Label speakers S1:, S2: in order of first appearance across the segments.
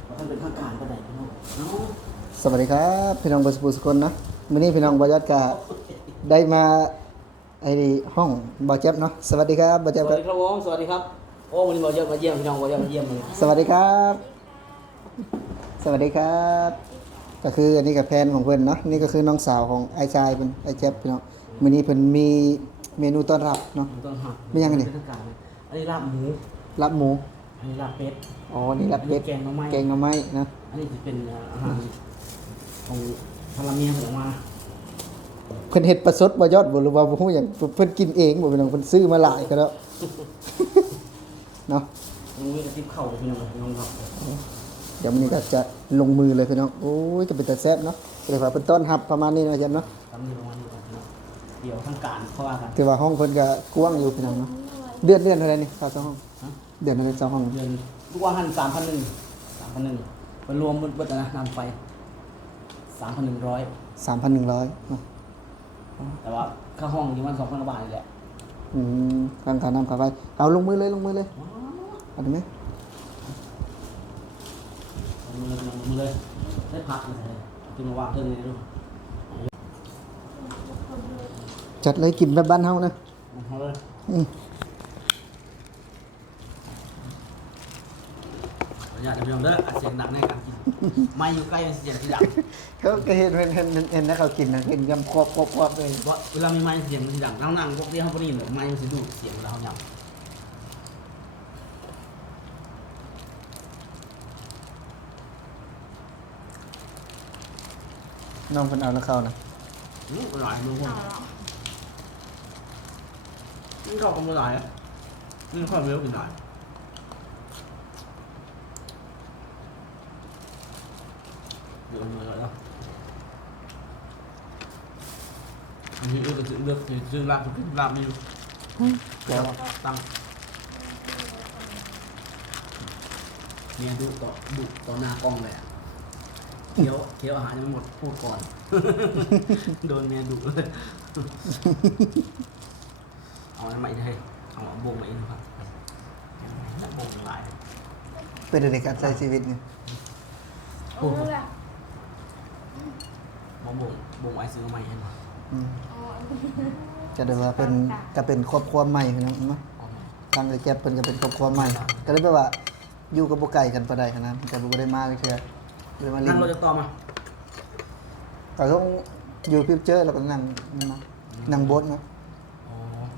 S1: มันเป็นทางการก็ได้พี่น้องเนาะ
S2: สวัสดีครับพี่น้องบสุสุคนนะมื้อนี้พี่น้องบอยอดก็ได้มาไอ้ห้องบอเจ็บเนาะสวัสดีครับบอ
S1: ส
S2: เจ็บ
S1: วั
S2: ค
S1: ส
S2: รับ
S1: ดีครับผมสวัสดีครับโอ้วันนี้มาเยี่ยมพี่น้องมาเยี่ยมเลย
S2: สวัสดีครับ สวัสดีครับ ก็คืออันนี้กับแฟนของเพิ่นเนาะนี่ก็คือน้องสาวของไอ้ชายเพิ่นไอ้เจ็บพี่น้องมื้อนี้เพิ่นมีเมนูต้อนรับเนาะ
S1: ต้นหัก
S2: ไม่ยังไงนี่
S1: เป็นทางการเลยอันนี้ลาบหมู
S2: รับหมู
S1: อันนี้ลาบเป็ด
S2: อ๋อนี่รับเป็ด
S1: แกงหน่อไม้
S2: แกงหน่อไม้นะ
S1: อันนี้จะเป็นอาหารของพลเมียของมา
S2: เพิ่นเฮ็ดประสดบ่ยอดบ่หรือว่าบ่ฮู้หยังเพิ่นกินเองบ่พี่น้องเพิ่นซื้อมาหลายก็แล้ว เนาะ
S1: ลุงมีกระติบเข่าพี่น้องครับ
S2: เดี๋ยวมันนี้ก็จะลงมือเลยพี่น้องโอ้ยจะเป็นแต่แซ่บเนาะเรียกว่าเป็นต้นหับประมาณนี้นะเจมเนาะ
S1: ตำนี้ลงมาดีกว่าพี่น้องเดี๋ยวทางการเขาว่ากัน
S2: ถือว่าห้องเพิ่นก็กว้างอยู่พี่น้องเนาะเดือนเท่าไหร่นี่ค่าเช่าห้อง
S1: ฮะ
S2: เดือนเท่าไหร่เช่าห้อง
S1: เดือนลูกว่าหัน3,100เป็นรวมเบิดนะน้ำไฟ3,100
S2: 3,100เนาะ
S1: แต่ว่าค่าห้องอยู่มัน2,000 กว่าบาทนี่แหละ
S2: ค่าน้ำค่าไฟเอาลงมือเลยเอาได้ไหม
S1: มือเลยได้พักเลยกินมาวางเทิงเลยดู
S2: จัดเลยกินแบบบ้านเฮานะ
S1: เอาเลย
S2: อืม
S1: อยากจะไปลองเด้อเสียงดังในการกินไม่อยู่ใกล้เสียงที่ดัง
S2: เขาก็เห็นนะเขากินนะเห็นยำควบเลย
S1: เพราะเวลามีไม้เสียงมันที่ดังนั่งพวกที่เขาพวกนี้แบบไม้มันจะดูดเสียงเวลาเขาหยับ
S2: น้องเพิ่นเอาแล้วเข้านะ
S1: หลายมือคนนี่เขาก็ไม่หลายอ่ะนี่เขาเร็วกินหลายเดี๋ยวมือแล้วอันนี้ก็จะเลือกซื้อลาบกินลาบไม่อยู่ตั้งเนี่ยดูต่อหน้ากล้องเลยอ่ะเคี้ยวอาหารยังไม่หมดพูดก่อน โดนเมียดุเลยเอาทำไมได้เอาบงมาเองครับแล้วบงหลาย
S2: เป็นในการใช้ชีวิตนี่
S1: โอ้โหบงไอ้ซื้อมาใหม่เห็นไหม
S2: อืมจะได้ว่าเป็นก็เป็นครอบครัวใหม่พี่น้องเนาะทางไอ้แจ๊บเพิ่นก็เป็นครอบครัวใหม่ก็เลยแปลว่าอยู่กับบ่ไกลกันปานใดขนาดนั้นแต่บ่ได้มาเลยเทื่อเลยมาเล่
S1: นั่
S2: น
S1: งรถจะต่อมา
S2: ก็ต้องอยู่พิวเจอร์แล้วก็นั่งนั่งโบ๊ทเนาะ
S1: อ๋อ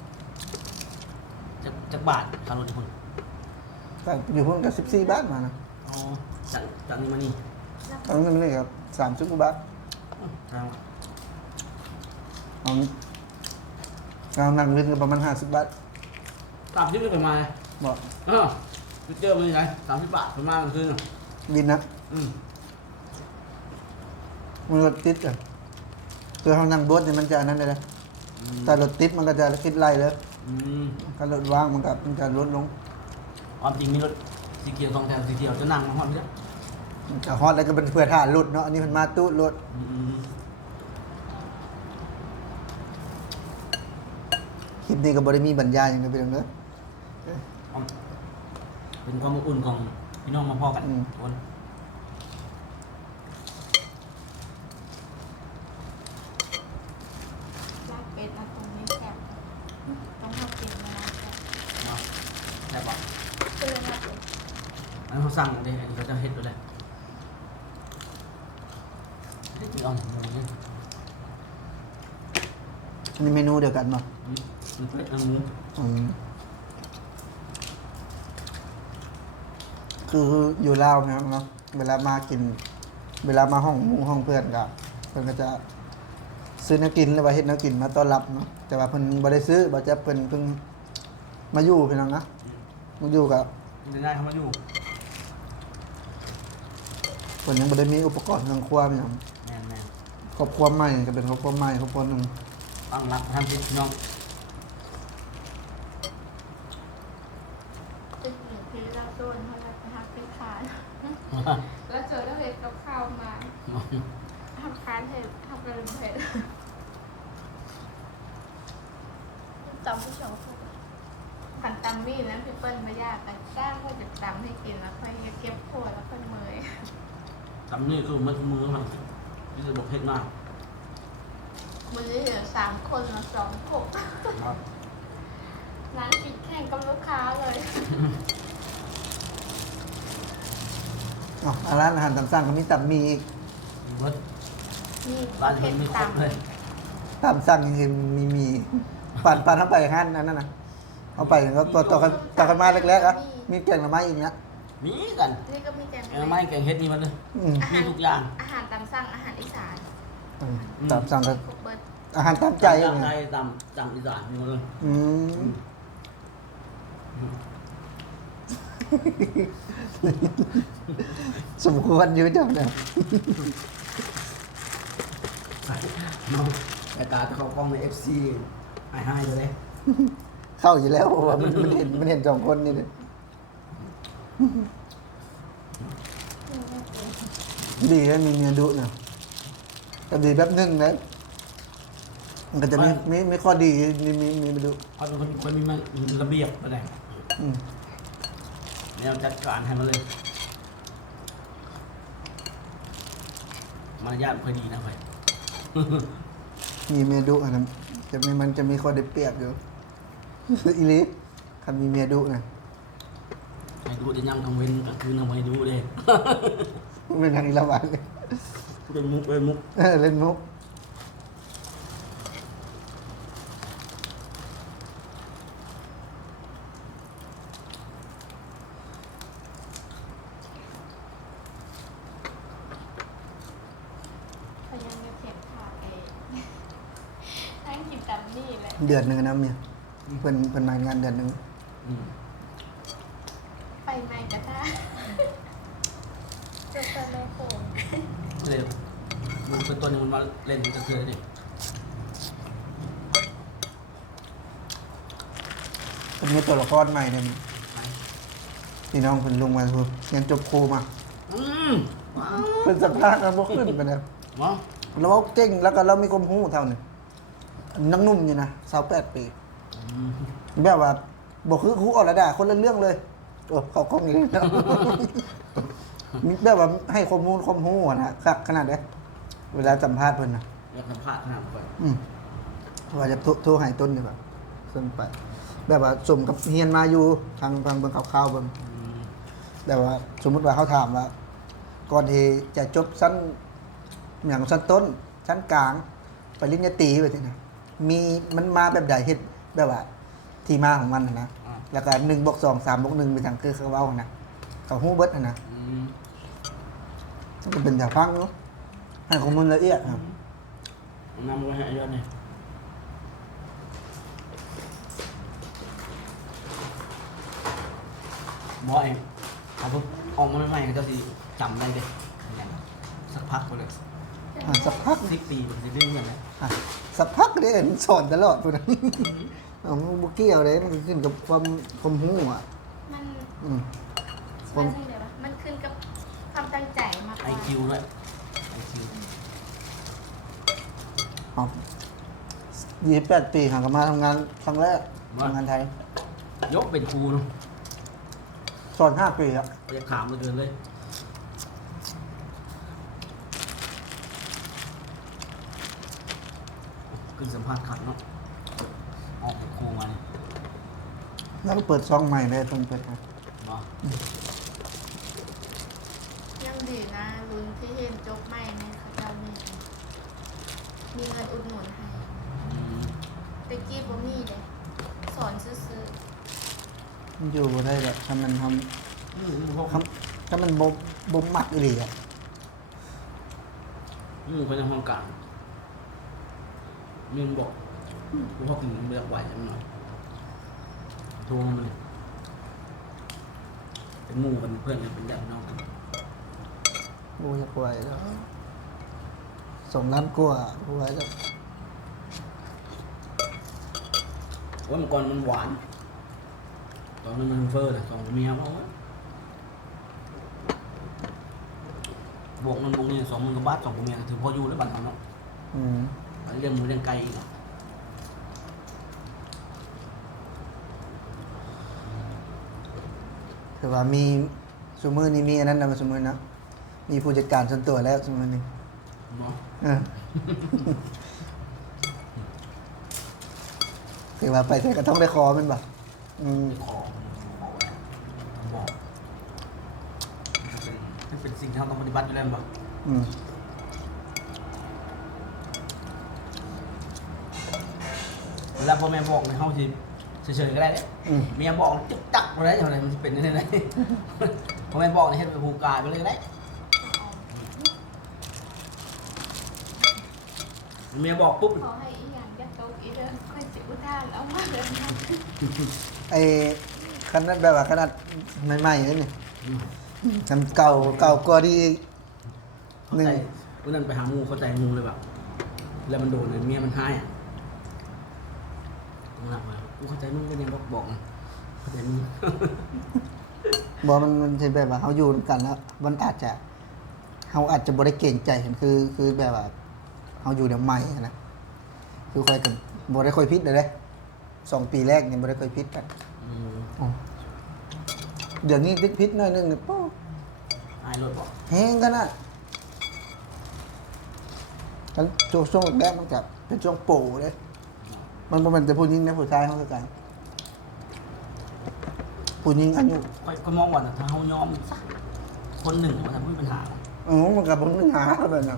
S1: จากบาททางรถคุณ
S2: ก็อยู่พุ่นก็14 บาทมานะ
S1: อ๋อจากนี้มานี่
S2: ตอนนั้นนี่ครับ30กว่าบาท
S1: ทาง
S2: เอาเรานั่งเล่นก็ประมาณ50 บาท
S1: 30ไม่เคยมาเลย
S2: บอก
S1: ไปเจอมันยังไง30 บาทประมาณคืน
S2: วินนะมันรถติดอ่ะคือเรานั่งโบ๊ทเนี่ยมันจะอันนั้นเลยนะแต่รถติดมันก็จะคิดไล่เลยถ้ารถว่างมันจะลดลง
S1: ความจริงมีรถสีเขียว2 แถวสีเขียวจะนั่งมาห้องนี้
S2: มันจะฮอตแล้วก็เป็นเพื่อถ่านรถเนาะอันนี้มันมาตู้รถคลิปนี้ก็บริมีบรรยายอย่างเดียวไปเลยเนอะ
S1: เป็นความอบอุ่นของพี่น้องมาพ่อกันทุกคน
S3: ลาบเป็ดนะตรงนี้แซ่บต้องทำกินนะแซ่บ
S1: ได้ปะ
S3: คือลาบเป็ด
S1: อันนั้นเขาสั่งเลยอันนี้เขาจะเฮ็ดด้วยเลยได้กินเอาหมูเนี่ย
S2: อันนี้เมนูเดียวกันเนาะ
S1: มันเป็ดหมู
S2: คืออยู่ลาวนะครับเนาะเวลามากิน เวลามาห้องหมู่ห้องเพื่อนก็เพิ่นก็จะซื้อแน้กินหรือว่าเฮ็ดแน้กินมาต้อนรับเนาะแต่ว่าเพิ่นบ่ได้ซื้อบ่จะเพิ่งมาอยู่พี่น้องนะมาอยู่กับ
S1: กินได้เขามาอยู่
S2: เพิ่นยังบ่ได้มีอุปกรณ์ทางครัวพี่น้อง
S1: แมน
S2: ครอบครัวใหม่ก็เป็นครอบครัวใหม่ครอบครัวหนึง
S1: ตั้งรับทำพี่น้อง
S3: เป็นหนึ่งที่เราโดนเขาจะทำเป็นขานแล้วเจอแล้วเห็ดกับข้าวมาทำคานเห็ดทำกระดูกเห็ดจำผู้ชมขันตำมีดนะพี่เปิ้ลไม่ยากแต่จ้างก็จะตำให้กินแล้วค่อยเก็บขวดแล้วค่อยเมย
S1: ทำนี่คือมันมือมันที่จะบอกเฮ็ดมาก
S3: วันนี้เหลือ3 คนมา2 กบ
S1: ครับ
S3: ร้านปิดแข่งกับลูกค้าเลย
S2: อ๋อร้านอาหารตามสั่งก็มีตับมีอีก
S1: เบิด
S3: นี่
S1: บ้าน
S3: เผ็
S1: มัน
S3: ด
S1: มีคร
S3: ตา
S1: บ
S3: ม
S1: เลย
S2: ตามสั่งจริงๆมีปั่นเข้าไปห้านอันนั้นนะเอาไปก็ต่อกันมาแรกๆอ่ะมีแกงหน่อไม้อีกนะ
S1: มีกัน
S3: นี่ก็มีแกง
S1: แกงไม้แกงเฮ็ดนี่มันเลย
S2: อืม
S1: มีทุกอย่าง
S3: อาหารตามสั่งอาหารอีสาน
S2: ตามสั่งก็
S3: ครบเบิด
S2: อาหารตามใจ
S1: ตา
S2: อย่าง
S1: มใจ
S2: เงี้ย
S1: ตามอีสานมีหมดเลย
S2: อืมสมควรอยู่จังเลย
S1: น้องแต่ตาจะเข้ากล้องใน FC ให้เลย
S2: เข้าอยู่แล้วเพราะว่ามันเห็นสองคนนี่เลยดีแล้วมีเมียดุนะแต่ดีแป๊บนึงนะมันก็จะมีข้อดีมีมาดุ
S1: เขาเป็นคนมีระเบียบไปเลย
S2: อืม
S1: แนวจัดการให้มันเลยมารยาทค่อยดีนะค่อย
S2: มีเมียดุอะนะมันจะมีข้อได้เปรียบอยู่ อีลิคำมีเมียดุนะ
S1: ให้ดูจะย่ำกลางเว้นกลางคืนทำไมดูเลย
S2: เป็นทางอีละวันเลย
S1: เป็นมุกเป็นมุก
S2: เล่นมุก
S3: เขายังมีเผ็ดขาดเองนั่งกินตำนี่เลย
S2: เดือนหนึ่งนะเมียเป็นมางานเดือนหนึ่ง
S1: อืม
S3: ไปไหนก็ได้จบกันเลยโขง
S1: เลยมันเป็นตัวหนึงมันมาเล่นกับเธอดิ
S2: เป็นมีตัวละครใหม่เนี่ยพี่น้องเป็นลงมาคือเรียนจบครูมา
S1: อืมว้าว
S2: เป็นสัมภาษณ์แล้วบ่ขึ้นไปเลย
S1: ว้าว
S2: เราเก่งแล้วก็เรามีความรู้เท่านึงนังนุ่มอยู่นะ28 ปี
S1: อืม
S2: แบบว่าบอกคือครูอรดาคนละเรื่องเลยโอ้เขาคงอย่างนี้นะ แบบว่าให้ข้อมูลความรู้อะนะครับขนาดเนี้ยเวลาสัมภาษณ์เพิ่นนะ
S1: อยากสัมภาษณ์ขนาดก่อน
S2: ว่าจะโทรหายต้นดีกว่าส่วนไป แบบว่าสมกับเฮียนมาอยู่ทางเบิ่งข่าวๆเบิ่ง
S1: อืม
S2: แต่ว่าสมมุติว่าเขาถามว่า ก่อนที่จะจบชั้นอย่างชั้นต้น ชั้นกลางปริญญาตรีไปที่นะมีมันมาแบบใดเฮ็ดแบบว่า ที่มาของมันน่ะนะ
S1: อ่ะ
S2: แล้วก็1+2 3+1ไปทางคือเขาเว้านะเขาฮู้เบิดนะ
S1: อืม
S2: มันก็เป็นแต่ฟังเนาะให้ข้อมูลละเอียดครับ
S1: นำไว้ให้เยอะเนี่ยบอยเอาปุ๊บออกมาใหม่ๆก็จะสิจำได้เลยสักพักไปเลย
S2: สักพัก
S1: 10 ปีมันจะดึงอย่างไร
S2: อ่ะสักพักเด้สอนตลอดพุ่นนะ เอามันบ่เกี่ยวเลยมันขึ้นกับความรู้อ่ะ
S3: มัน
S2: อืม
S3: มันใช่เลยวะมันขึ้นกับความตั้งใจมากก
S1: ไอ
S3: ว่า
S1: คิวด้วยไอคิว
S2: ครับ28 ปีหากนมาทำงานครั้งแรกทำงานไทย
S1: ยกเป็นครูเนาะ
S2: สอน5 ปีครับ
S1: อยากถามเหลยเกินเลยขึ้นสัมภาษณ์ขันเนาะออกเป็นครูมาเนี่ย
S2: แล้วก็เปิดช่องใหม่เลยเพิ่งเปิดมา
S1: เนาะ
S3: ยังดีนะลุ้นที่เห็นจบใหม่เนี่ยเขาจะมีเงินอุดหนุนให้
S1: อืม
S3: แต่กี้บ่มีเลยสอนซื้อ
S2: มันอยู่บ่ได้แบบถ้ามันท
S1: อืมพวก
S2: ำถ้ามันบ่มักอีหลีอ่ะ
S1: ไปในห้องกลางมึงบอกกูพอกินเบือกไหวจังหน่อยโทรมาเลยเป็นหมู่เป็นเพื่อนกันเป็นญาติพี่น้องกัน
S2: บ่อยากไหวแล้ว2 ล้านกว่าบ่ไหวแล้ว
S1: ว่าเมื่อก่อนมันหวาน ตอนนั้นมันเฟ้อเลยสองผัวเมียเอาไว้บวกมันบวกนี่20,000 กว่าบาทสองผัวเมียก็ถือพออยู่แล้วบัตรเอาเนาะ
S2: อืม
S1: เรื่องมือเรื่องไกลอีกเนาะ
S2: แต่ว่ามีซุมื้อนี้มีอันนั้นนะซุมื้อนะมีผู้จัดการส่วนตัวแล้วสมัยนี้
S1: เนาะ
S2: เออคือว่าไปใส่กระท่องได้คอมันบ่อืม
S1: ขอบอกมันเป็นสิ่งที่เราต้องปฏิบัติอยู่แล้วบ่
S2: อืม
S1: เวลาพ่อแม่บอกในห้องสิเฉยๆก็ได้เด้
S2: อืม
S1: เมียบอกจึ๊กจักอะไรอย่างไรมันจะเป็นยังไงพ่อแม่บอกในเฮ็ดเป็นภูกายไปเลยก็ได้เมียบอกปุ๊บ
S3: ขอให้อีหยังจะตกอีเด้อค่อยสิอุทานเอามาเดินทาง
S2: ไอ้ขนาดแบบว่าขนาดใหม่ๆเลยนี่ทำเก่ากว่าที่
S1: เข้าใจวันนั้นไปหางูเข้าใจงูเลยแบบแล้วมันโดนเลยเมียมันหายอ่ะผมหลับมากูเข้าใจมึงก็ยังบอกนะเข้าใจมึง
S2: บอกมันใช่แบบว่าเขาอยู่ด้วยกันแล้ว มันอาจจะเขาอาจจะบริเก่งใจเห็นคือแบบว่าเขาอยู่เดี๋ยวใหม่นะคือค่อยกับบริค่อยพิษเลยเด้2 ปีแรกเนี่ยบริค่อยพิษกัน
S1: อืม
S2: อ๋อเดี๋ยวนี้พิษหน่อยนึงเนี่ยป๊อ
S1: อายรถบอก
S2: แห้งกันนะกันช่วงแรกมันจะเป็นช่วงโป่เลยมันเป็นแต่ผู้หญิงนะผู้ชายเขาคือกันผู้หญิงอายุ
S1: ก็มองว่าถ้าเขายอมสักคนหนึ่งมันจะไม่มีปัญหา
S2: อ๋อมันกับผมนึกหาเขาเลยนะ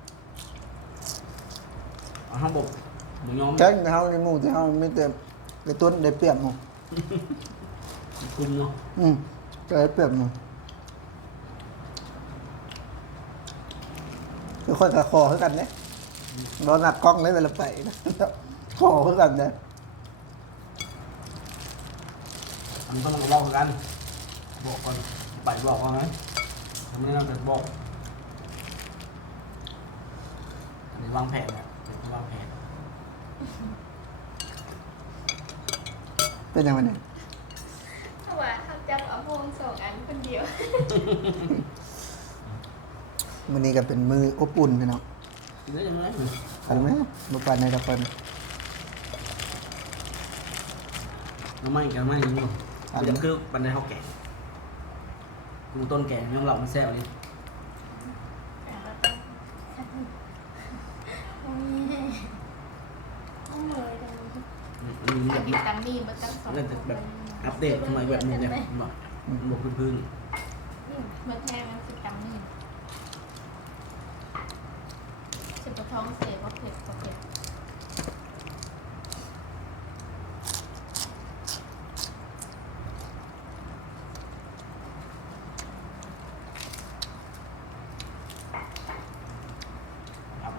S1: เขาบอกมึงยอม
S2: แค่เขาในหมู่ที่เขาไม่เต็มในต้นได้เปรียบหมู่
S1: กลุ่มเนาะ
S2: จะได้เปรียบหมู่คือค่อยกับคอคือกันเนี่ยเราหนักกล้องเลยเวลาไปนะคอคือกันเนี่ย
S1: มันต้องมาบอกกันบอกก่อนไปบอกก่อนไหมทำไม่ได้เราจะบอกอันนี้วางแผนแบบเป็นวางแผน
S2: เป็นยังไงเนี่ย
S3: เพราะว่าเขาจับเอาพวง2 อันคนเดียว
S2: มื้อนี้ก็เป็นมืออบอุ่นพี่น้อง
S1: กินได้ยังไง
S2: กันไหมมาปั่นในตะเปิน
S1: น้ำไม่กันไม่ยังหรอกเดี๋ยวคือบันไดเขาแก่กูต้นแก่ยังเรามันแซ่บเลย
S3: โอ้ยเลย
S1: อันนี้
S3: อั
S1: แบ
S3: น
S1: บ
S3: นี้ตำนี่มันตั้ง2
S1: น่าจะแบบอัปเดตทำไมแบบนี้เนี่ยบอกพื้น
S3: มันแพงมันสิตำนี่สิบกระท้องเสียก็เผ็ดก็เผ็ด
S1: ๆครับ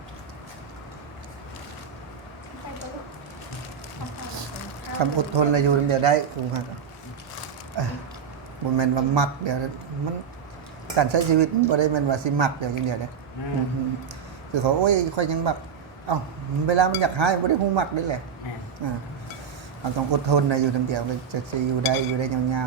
S3: ใช่ปะลูก
S2: คำอดทนอะไรอยู่เดี๋ยวได้ครูฮะบ่แม่นว่ามักเดี๋ยวมันการใช้ชีวิตมันบ่ได้แม่นว่าสิมักเดี๋ยวอย่างเดียวเด้คือเขาโอ้ยค่อยยังมักเอ้าเวลามันอยากหายบ่ได้ฮู้มักได้แหละ
S1: แม่
S2: เราต้องอดทนนะอยู่เดียวมันจะสิอยู่ได้ยาว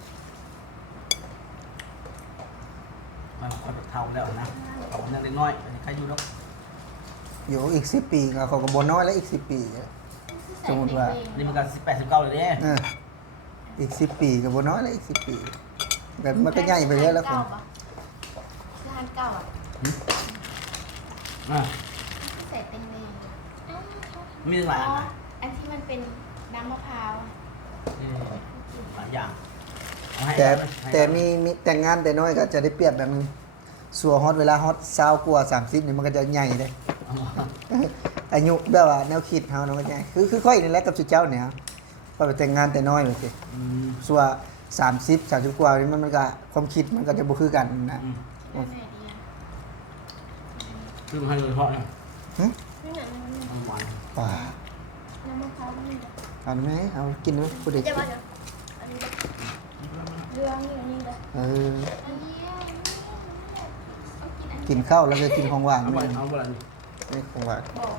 S1: มันคนเท่าแล้วนะเอาเนี่ยเล็กน้อยใครอยู่แล้ว
S2: ๆอยู่อีก10 ปีก็เขาก็บ่น้อยแล้วอีก10 ปี สมมุติว่า
S1: นี่มันก็18-19เลยเนี่ย
S2: อีก10 ปีก็บ่น้อยแล้วอีก10 ปีแบบมันก็ใหญ่ไปเรื่อยแล้วคน
S3: ร้านเก่าอ่ะ
S1: อ่ะ
S3: ใส่เต็มเลย
S1: มีหลายอันนะ
S3: อันที่มันเป็นน้ำมะพร้าวอะ
S1: หลายอย่างเอาให้
S2: แต่มีแต่งงานแต่น้อยก็จะได้เปรียบแบบนึงสัวฮอตเวลาฮอต20กว่า30นี่มันก็จะใหญ่เลย
S1: เอามา
S2: อายุแบบว่าแนวคิดเฮาเนาะก็ใหญ่คือค่อยนี่แหละกับสุเจ้าเนี่ยพอไปแต่งงานแต่น้อยเลยสิ
S1: อืม
S2: สัว30 กว่านี่มันก็ความคิดมันก็จะบ่คือกันนะ
S3: แล้วไหนดีอ่ะ
S1: คือมันให้โดยเฉพาะเนี่ย
S2: หึ
S3: ไม่เหมือนมัน
S1: เอาหวาน
S2: ป่า
S3: น้ำมะพร้าวนี่
S2: เอาไหมเอากินไหมผู้เด็ก
S3: เดี๋ยวก่อนเดี๋ยวอันนี้เรื่องนี่อันนี้เลย
S2: เออ
S3: อันนี้เอากินอัน
S2: กินข้าวแล้วก็กินของหวาน
S1: เอา
S2: ไม่
S1: หวาน
S2: ได้
S1: เอาหวานนี่
S2: นี่ของหวาน
S3: บอก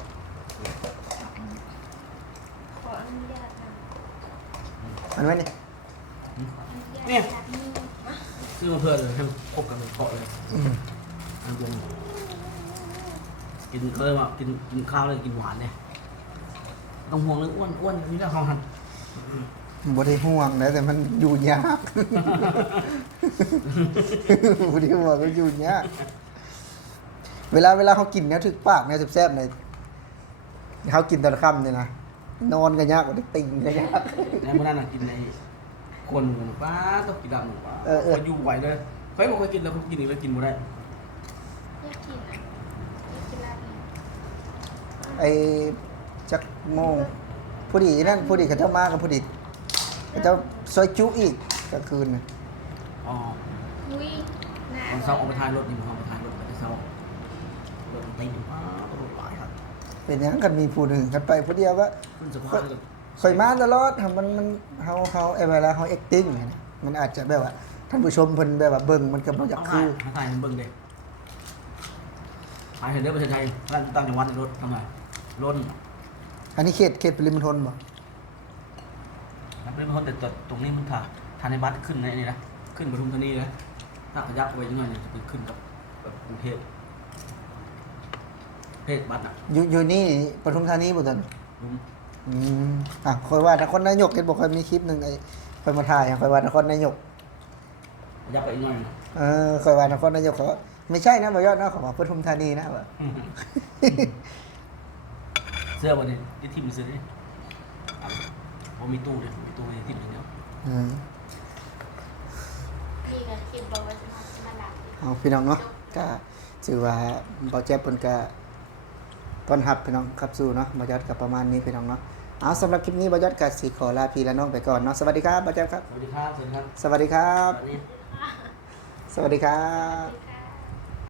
S3: ขออนุญาตนะ
S2: มันไว้นี่
S3: ขออนุญาตนี่มา
S1: ซื้อมาเพื่อเลยให้มันครบกันเลยเกาะเลย
S2: อืม
S1: อันเดียวกินเคยว่ากินข้าวเลยกินหวานเนี่ยต้องห่วงเรื่องอ้วนนี่แหละเขาหัน
S2: บ่ได้ห่วงนะแต่มันอยู่ยาก บ่ได้ห่วงก็อยู่ยากเวลาเขากินเนี่ยถึกปากเนี่ยแซ่บๆเนี่ยเขากินตอนค่ำเนี่ยนะนอนก็ยากกว่าได้ติงก็ยาก
S1: แล้วมื้อนั้นน่ะกินในคนหมูป้าต้องกินดำหมูป้า
S2: เออ
S1: อยู่ไหวเลยเคยบอกเคยกินแล้วกินอีกแล้วกินบ่ได้
S3: อยากกินอ่ะอยากกินร้านนี้
S2: ไอ้จักโมงพอดีนั่นพอดีเขาเจ้ามากับพอดีเขาเจ้าซอยจุอีกกลางคืนน่ะ
S1: อ๋อ
S3: อุ้ยหนา
S1: ตอนเช้าออกไปท้ายรถนี่ผมออกไปท้ายรถไปเช้า รถตีนอยู่ป้ารถหลายครับ
S2: เป็นหยังกันมีผู้หนึ่งกันไปผู้เดียวก็
S1: ขึ้นสะพานเลย
S2: ข่อยมาตลอดมันเฮาไอ้เวลาเฮา acting เนี่ยนะมันอาจจะแบบว่าท่านผู้ชมเพิ่นแบบว่าเบิ่งมันก็บ่อยาก
S1: เอา
S2: คื
S1: ถ่าย
S2: อ
S1: ถ่ายเบิ่งเด้ถ่ายเห็นได้ประเทศไทยต่างจังหวัดในรถทำไมรถ
S2: อันนี้เขตปริมณฑลบ่
S1: นับเป็นคนแต่ตรงนี้มันถ่ายในบัสขึ้นในนี่นะขึ้นปทุมธานีนะถ้าขยับไปยังไงเนี่ยจะเป็นขึ้นกับแบบกรุงเทพบัสอ่ะ
S2: อยู่นี่ปทุมธานีบ่ซั่น
S1: ลุง
S2: อืมค่อยว่านครนายกเห็นบอกเคยมีคลิปหนึงไอ้ค่อยมาถ่ายค่อยว่านครนายก
S1: ขยับไปอีกหน่อย
S2: ค่อยว่านครนายกเขาว่าไม่ใช่นะบ่ยอดนะเขาบอกปทุมธานีนะว่า
S1: เสื้อวันนี้ที่ทีมซื้อนี่ผมมีตู้เลยมีตู้ในทีมอย่างเดียว
S2: อืม
S3: มีกันคิดบอกว่าจะมาหลับ
S2: เอาพี่น้องเนาะก็ถือว่าบ่แจ๊บเพิ่นก็ต้อนรับพี่น้องครับสู่เนาะบ่ยอดก็ประมาณนี้พี่น้องเนาะเอาสำหรับคลิปนี้บ่ยอดก็สิขอลาพี่และน้องไปก่อนเนาะสวัสดีครับบ่แจ๊บครับ
S1: สวัสดีครับสวัสดีครับ
S2: สวัสดีครับ
S1: สวัสดี
S2: สวัสดีครับ
S3: ค่ะ